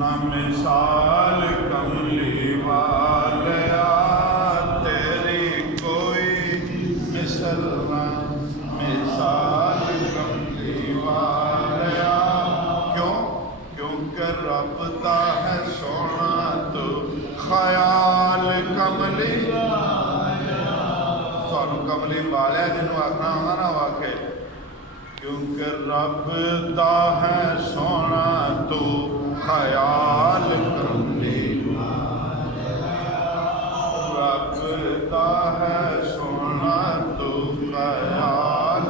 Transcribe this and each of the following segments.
ना मिसाल कमली वालिया तेरी कोई मिसल ना मिसाल कमली वालिया। क्यों? क्योंकि रब दा है सोना तो ख्याल कमली थानू कमली वालिया जिन्हों आखना होगा ना वाके। क्योंकि रब दा है सोना तो ख्याल कमली रब दा है सोना तो ख्याल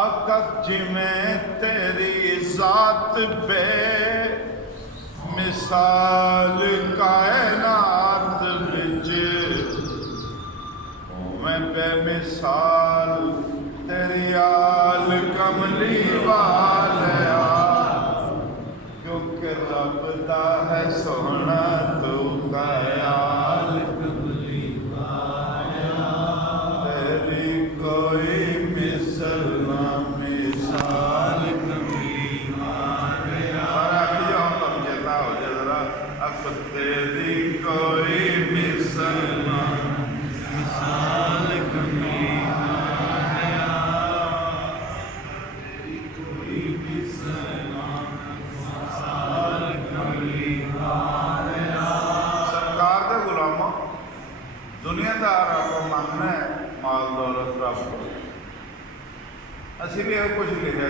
अकत जिमें तेरी जात बे मिसाल कायनात विच मैं बेमिसाल तेरी आल कमली वालिया। क्योंकि रब दा है सोना तो ख्याल कमली वालिया तेरी कोई मिसल ना मिसाल कमली वालिया। चेता हो जाए जरा अब तेरी कोई मिसल ना मिसाल कमली वालिया तेरी कोई मिसल ना मिसाल कमली वालिया। सरकार दे गुलामों दुनियादार आपको मानना है माल दौलत प्राप्त हो। असी भी कुछ लिखा